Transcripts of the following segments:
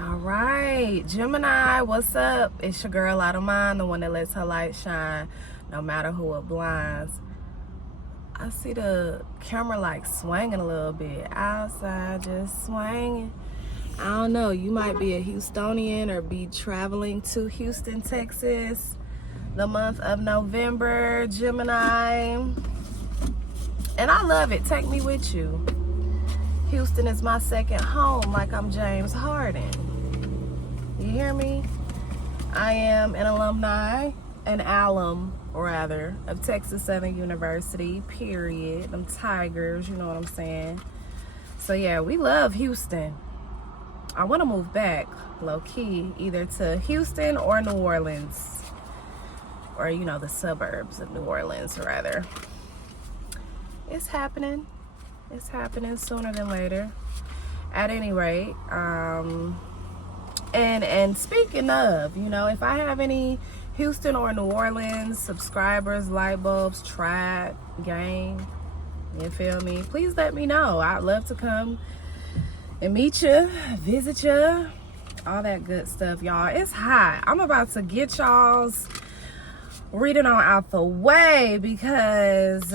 All right, Gemini, what's up? It's your girl out of mine, the one that lets her light shine no matter who it blinds. I see the camera like swinging a little bit outside, just swinging. I don't know, you might be a Houstonian or be traveling to Houston, Texas, the month of November, Gemini. And I love it. Take me with you. Houston is my second home, like I'm James Harden. You hear me? I am an alum rather, of Texas Southern University, period. Them Tigers, you know what I'm saying? So yeah, we love Houston. I want to move back, low-key, either to Houston or New Orleans. Or, you know, the suburbs of New Orleans, rather. It's happening. It's happening sooner than later. At any rate, and speaking of, you know, if I have any Houston or New Orleans subscribers, light bulbs, tribe, gang, you feel me? Please let me know. I'd love to come and meet you, visit you, all that good stuff, y'all. It's hot. I'm about to get y'all's reading on out the way because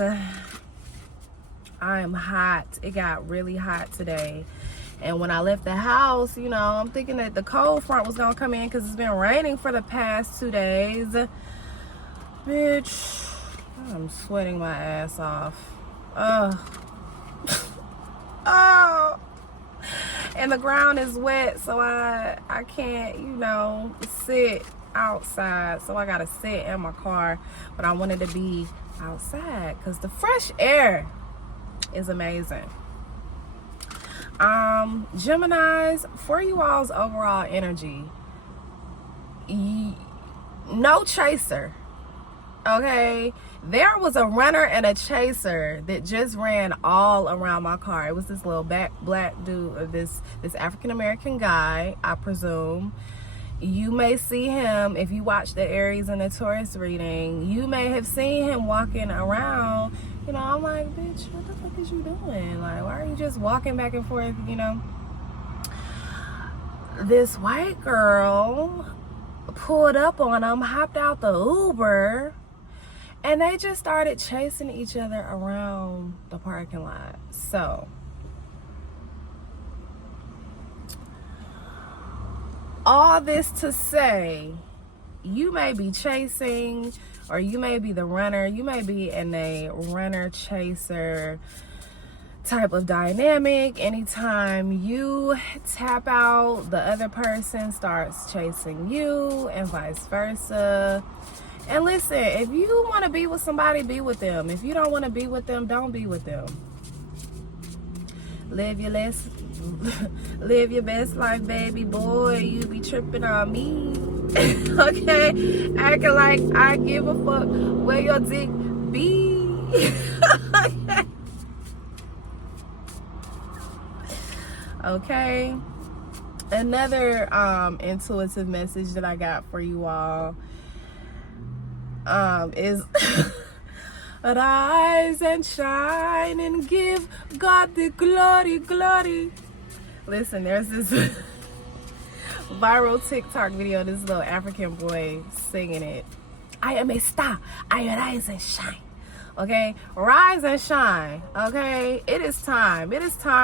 I'm hot. It got really hot today. And when I left the house, you know, I'm thinking that the cold front was gonna come in because it's been raining for the past 2 days. Bitch, I'm sweating my ass off. Oh. And the ground is wet, so I can't, you know, sit outside. So I gotta sit in my car. But I wanted to be outside because the fresh air is amazing. Geminis, for you all's overall energy, no chaser. Okay, there was a runner and a chaser that just ran all around my car. It was this little black dude, or this African American guy, I presume. You may see him if you watch the Aries and the Taurus reading. You may have seen him walking around. You know, I'm like, bitch, what the fuck is you doing? Like, why are you just walking back and forth, you know? This white girl pulled up on him, hopped out the Uber, and they just started chasing each other around the parking lot. So, all this to say, you may be chasing, or you may be the runner. You may be in a runner-chaser type of dynamic. Anytime you tap out, the other person starts chasing you, and vice versa. And listen, if you want to be with somebody, be with them. If you don't want to be with them, don't be with them. Live your best life, baby boy. You be tripping on me. Okay, acting like I give a fuck where your dick be. Okay. Okay, another intuitive message that I got for you all is arise and shine and give God the glory. Listen, there's this viral TikTok video, this little African boy singing it. I am a star, I arise and shine. Okay, rise and shine. Okay, it is time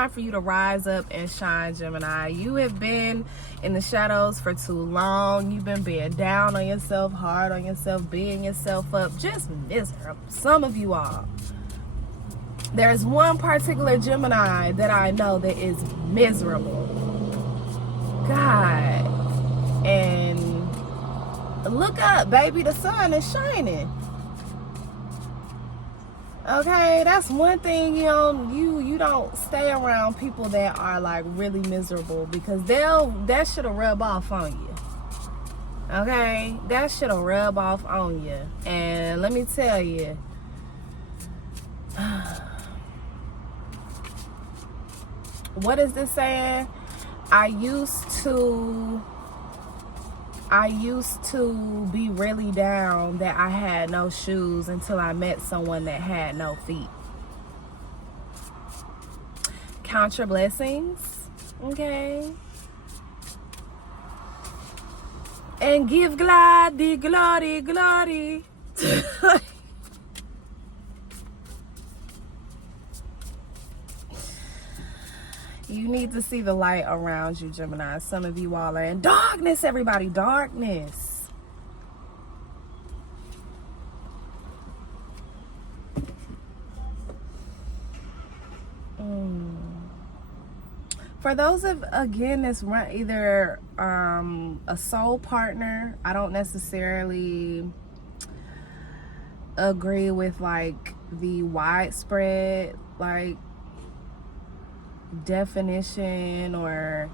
for you to rise up and shine, Gemini. You have been in the shadows for too long. You've been being down on yourself, hard on yourself, beating yourself up, just miserable. Some of you all. There's one particular Gemini that I know that is miserable. God. And look up, baby, the sun is shining. Okay, that's one thing, you know, you don't stay around people that are like really miserable, because that shit'll rub off on you. Okay, that shit'll rub off on you. And let me tell you, what is this saying? I used to be really down that I had no shoes until I met someone that had no feet. Count your blessings, okay? and give glory, glory, glory. You need to see the light around you, Gemini. Some of you all are in darkness, everybody. Darkness. For those of, again, that's either a soul partner, I don't necessarily agree with like the widespread like definition or,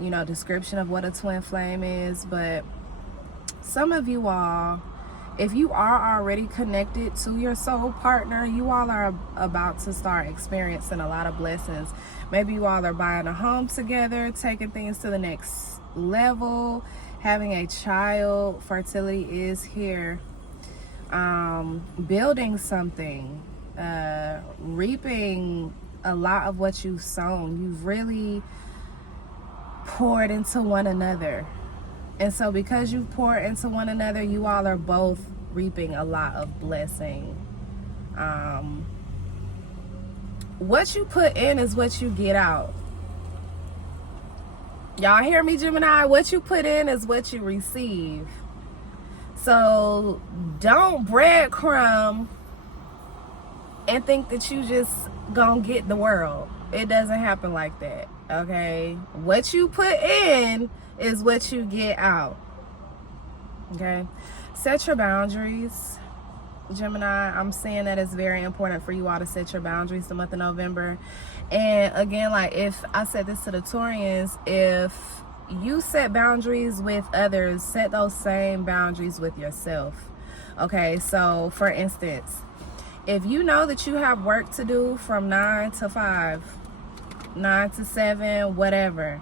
you know, description of what a twin flame is, but some of you all, if you are already connected to your soul partner, you all are about to start experiencing a lot of blessings. Maybe you all are buying a home together, taking things to the next level, having a child, fertility is here, building something, reaping a lot of what you've sown. You've really poured into one another. And so because you've poured into one another, you all are both reaping a lot of blessing. What you put in is what you get out. Y'all hear me, Gemini? What you put in is what you receive. So don't breadcrumb and think that you just gonna get the world. It doesn't happen like that, okay? What you put in is what you get out, okay? Set your boundaries, Gemini. I'm saying that it's very important for you all to set your boundaries the month of November. And again, like if I said this to the Taurians, if you set boundaries with others, set those same boundaries with yourself, okay? So for instance, if you know that you have work to do from 9 to 5, 9 to 7, whatever,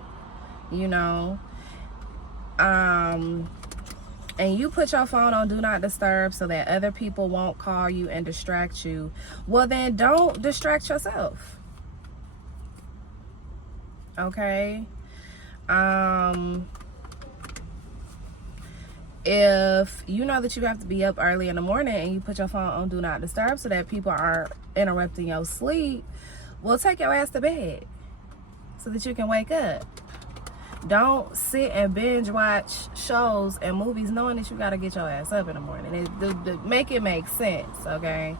you know, and you put your phone on do not disturb so that other people won't call you and distract you, well then don't distract yourself, okay? If you know that you have to be up early in the morning and you put your phone on do not disturb so that people aren't interrupting your sleep, well, take your ass to bed so that you can wake up. Don't sit and binge watch shows and movies knowing that you got to get your ass up in the morning. Make it make sense, okay?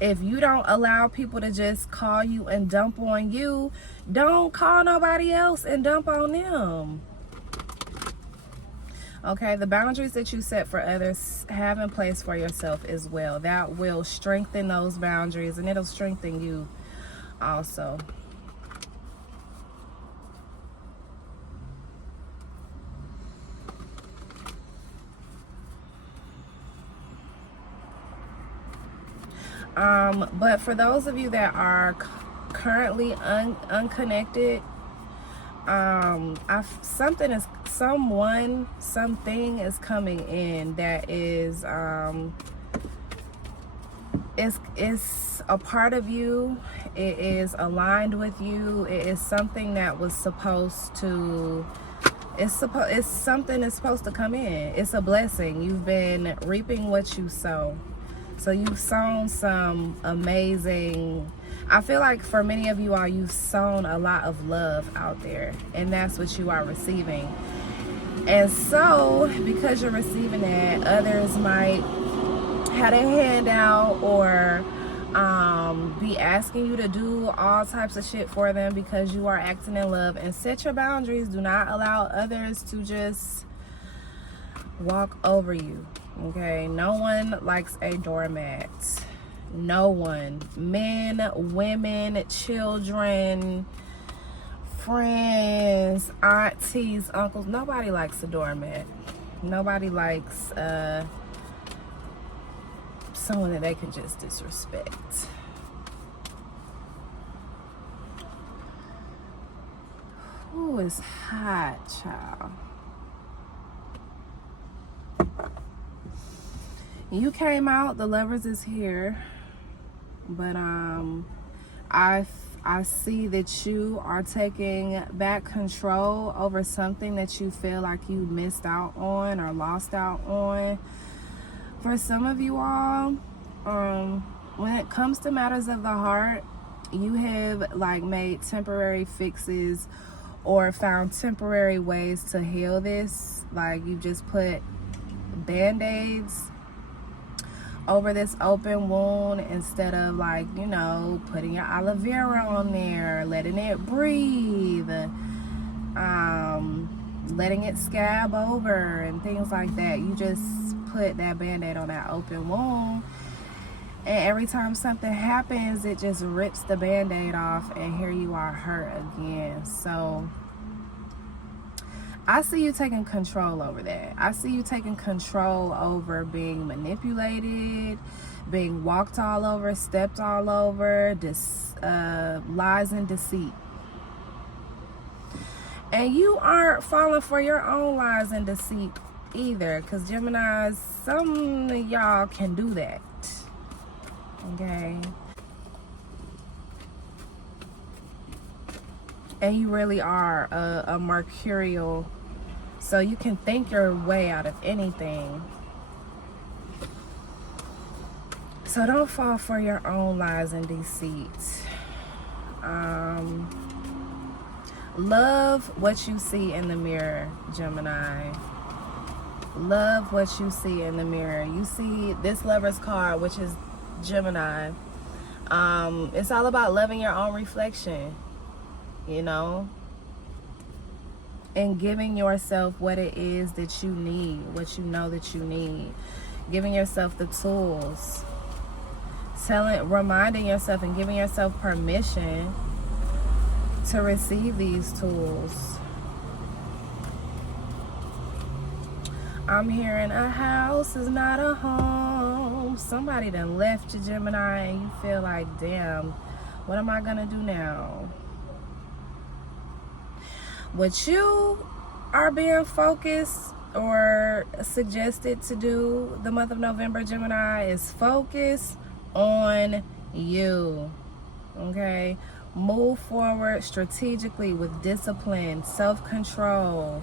If you don't allow people to just call you and dump on you, don't call nobody else and dump on them. Okay, the boundaries that you set for others, have in place for yourself as well. That will strengthen those boundaries and it'll strengthen you also. But for those of you that are currently unconnected, something is coming in that is it's a part of you. It is aligned with you. It is something that was supposed to. It's something that's supposed to come in. It's a blessing. You've been reaping what you sow. So you've sown some amazing, I feel like for many of you all, you've sown a lot of love out there, and that's what you are receiving. And so because you're receiving that, others might have a handout or be asking you to do all types of shit for them because you are acting in love. And set your boundaries. Do not allow others to just walk over you. Okay, no one likes a doormat. No one. Men, women, children, friends, aunties, uncles. Nobody likes a doormat. Nobody likes someone that they can just disrespect. Ooh, it's hot, child. You came out, the Lovers is here, but I I see that you are taking back control over something that you feel like you missed out on or lost out on. For some of you all, when it comes to matters of the heart, you have like made temporary fixes or found temporary ways to heal this. Like you just put band-aids over this open wound instead of, like, you know, putting your aloe vera on there, letting it breathe, letting it scab over and things like that. You just put that band-aid on that open wound, and every time something happens, it just rips the band-aid off, and here you are hurt again. So I see you taking control over that. I see you taking control over being manipulated, being walked all over, stepped all over, lies and deceit. And you aren't falling for your own lies and deceit either, because Geminis, some of y'all can do that. Okay? And you really are a mercurial, so you can think your way out of anything. So don't fall for your own lies and deceit. Love what you see in the mirror, Gemini. Love what you see in the mirror. You see this Lover's card, which is Gemini. It's all about loving your own reflection, you know, and giving yourself what it is that you need, what you know that you need, giving yourself the tools, reminding yourself and giving yourself permission to receive these tools. I'm hearing a house is not a home. Somebody done left you, Gemini, and you feel like, damn, what am I gonna do now? What you are being focused or suggested to do the month of November, Gemini, is focus on you. Okay? Move forward strategically with discipline, self-control,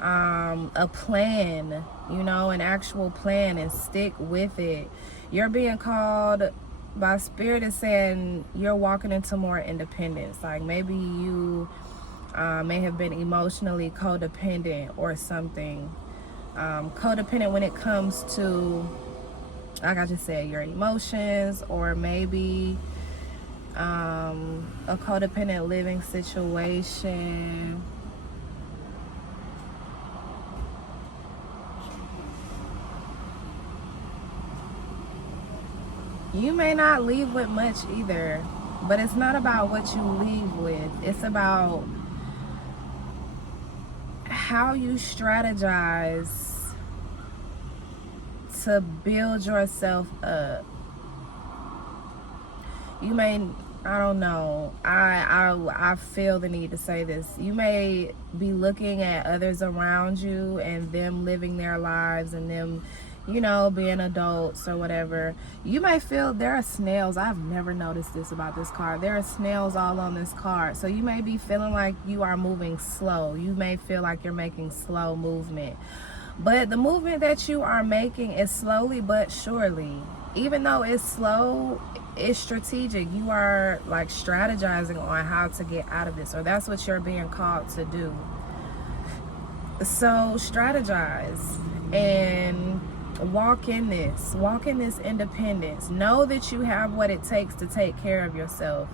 a plan, you know, an actual plan, and stick with it. You're being called by Spirit is saying you're walking into more independence. Like maybe you may have been emotionally codependent or something. Codependent when it comes to, like I just said, your emotions, or maybe a codependent living situation. You may not leave with much either, but it's not about what you leave with. It's about how you strategize to build yourself up. You may, I don't know, I feel the need to say this. You may be looking at others around you and them living their lives and them, you know, being adults or whatever. You may feel there are snails. I've never noticed this about this card. There are snails all on this card. So you may be feeling like you are moving slow. You may feel like you're making slow movement. But the movement that you are making is slowly but surely. Even though it's slow, it's strategic. You are like strategizing on how to get out of this, or that's what you're being called to do. So strategize and walk in this independence. Know that you have what it takes to take care of yourself.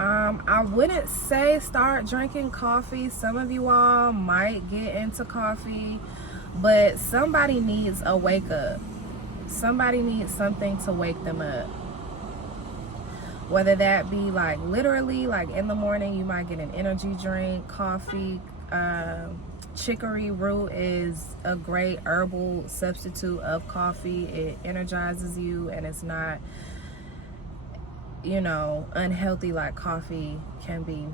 I wouldn't say start drinking coffee. Some of you all might get into coffee, but somebody needs a wake up. Somebody needs something to wake them up. Whether that be like literally, like in the morning, you might get an energy drink, coffee. Chicory root is a great herbal substitute of coffee. It energizes you, and it's not, you know, unhealthy like coffee can be.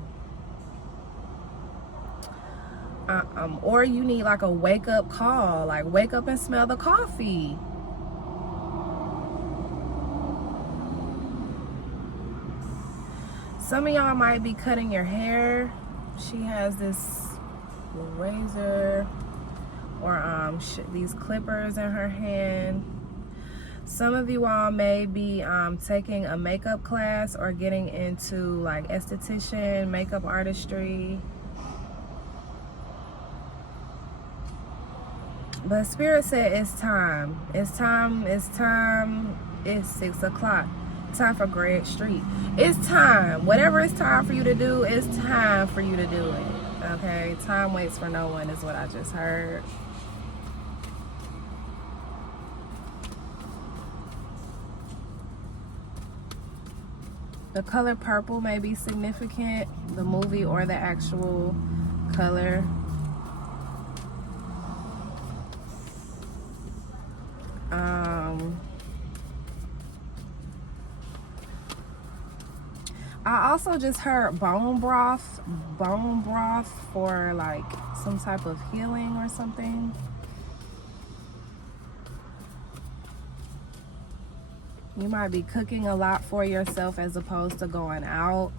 Or you need like a wake up call, like wake up and smell the coffee. Some of y'all might be cutting your hair. She has this razor or these clippers in her hand. Some of you all may be taking a makeup class or getting into like esthetician, makeup artistry. But Spirit said it's time. It's time. It's time. It's 6 o'clock. Time for Greg Street. It's time. Whatever it's time for you to do, it's time for you to do it. Okay? Time waits for no one is what I just heard. The color purple may be significant, the movie or the actual color. I also just heard bone broth for like some type of healing or something. You might be cooking a lot for yourself as opposed to going out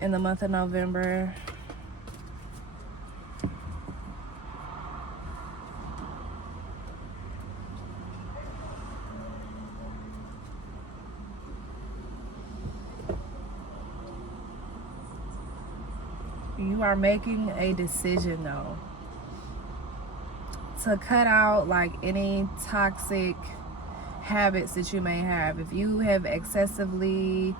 in the month of November. You are making a decision though to cut out like any toxic habits that you may have. If you have excessively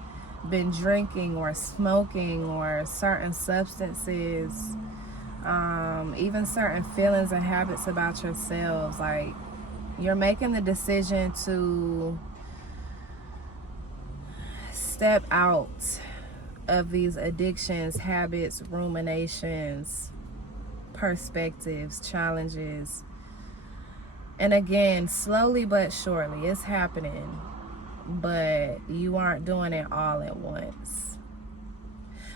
been drinking or smoking or certain substances, even certain feelings and habits about yourselves, like you're making the decision to step out of these addictions, habits, ruminations, perspectives, challenges. And again, slowly but surely, it's happening, but you aren't doing it all at once.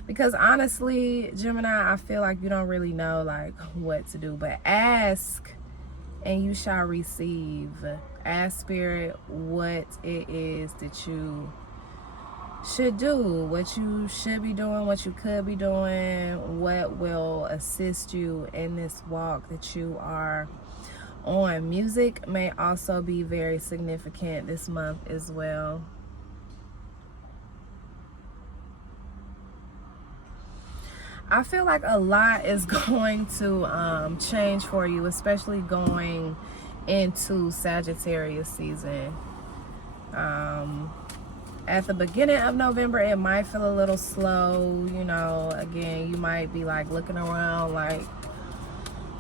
Because honestly, Gemini, I feel like you don't really know like what to do, but ask and you shall receive. Ask Spirit what it is that you should do, what you should be doing, what you could be doing, what will assist you in this walk that you are on. Music may also be very significant this month as well. I feel like a lot is going to change for you, especially going into Sagittarius season. At the beginning of November, it might feel a little slow. You know, again, you might be like looking around like,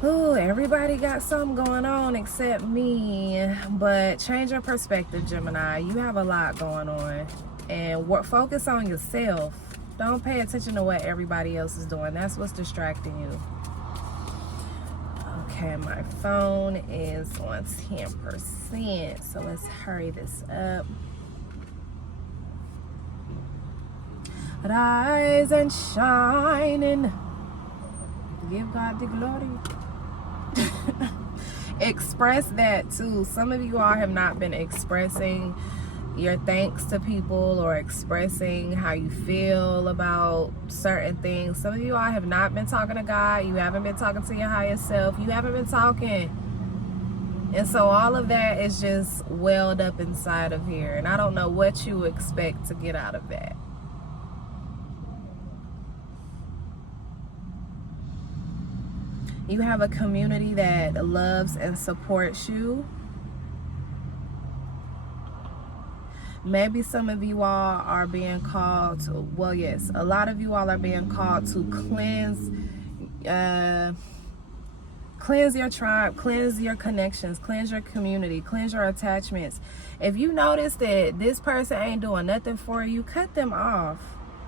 oh, everybody got something going on except me. But change your perspective, Gemini. You have a lot going on. And focus on yourself. Don't pay attention to what everybody else is doing. That's what's distracting you. Okay, my phone is on 10%. So let's hurry this up. Rise and shine and give God the glory. Express that too. Some of you all have not been expressing your thanks to people or expressing how you feel about certain things. Some of you all have not been talking to God. You haven't been talking to your higher self. You haven't been talking. And so all of that is just welled up inside of here. And I don't know what you expect to get out of that. You have a community that loves and supports you. Maybe some of you all are being called to, well, yes, a lot of you all are being called to cleanse your tribe, cleanse your connections, cleanse your community, cleanse your attachments. If you notice that this person ain't doing nothing for you, cut them off.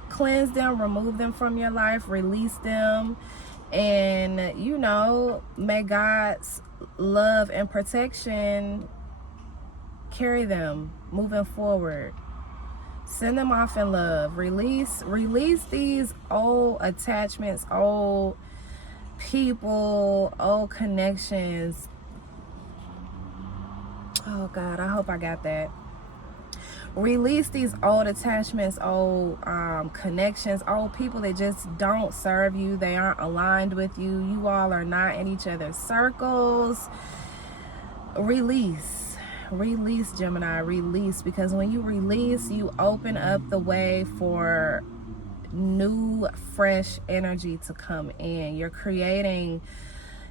Cleanse them, remove them from your life, release them. And, you know, may God's love and protection carry them moving forward. Send them off in love. Release these old attachments, old people, old connections. Oh God, I hope I got that. Release these old attachments, old connections, old people that just don't serve you. They aren't aligned with you. You all are not in each other's circles. Release, Gemini, release, because when you release, you open up the way for new, fresh energy to come in. You're creating,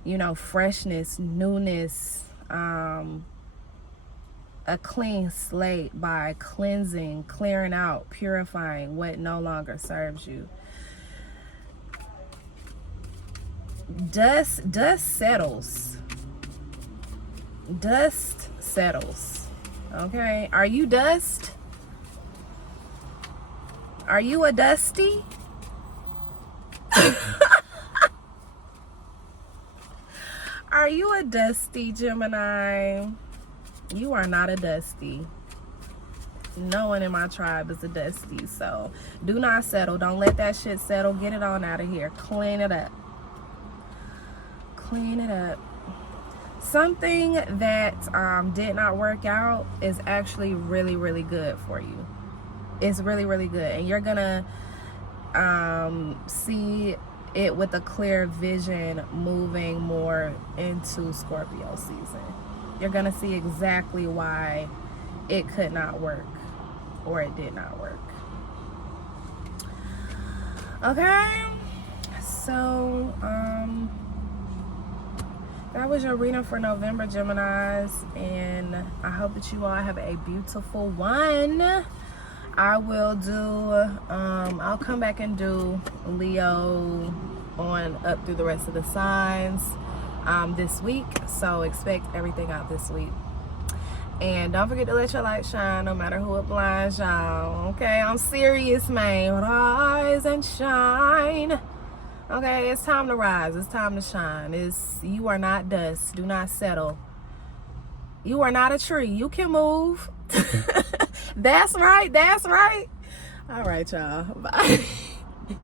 you know, freshness, newness, a clean slate by cleansing, clearing out, purifying what no longer serves you. Dust settles. Dust settles. Okay, are you dust? Are you a dusty? Are you a dusty, Gemini? You are not a dusty. No one in my tribe is a dusty. So do not settle. Don't let that shit settle. Get it on out of here. Clean it up. Clean it up. Something that did not work out is actually really, really good for you. It's really, really good. And you're gonna see it with a clear vision moving more into Scorpio season. You're gonna see exactly why it could not work, or it did not work. Okay, so that was your reading for November, Geminis, and I hope that you all have a beautiful one. I will do I'll come back and do Leo on up through the rest of the signs this week, so expect everything out this week. And don't forget to let your light shine, no matter who it blinds, y'all. Okay, I'm serious, man. Rise and shine. Okay, it's time to rise. It's time to shine. You are not dust. Do not settle. You are not a tree. You can move. That's right. That's right. All right, y'all. Bye.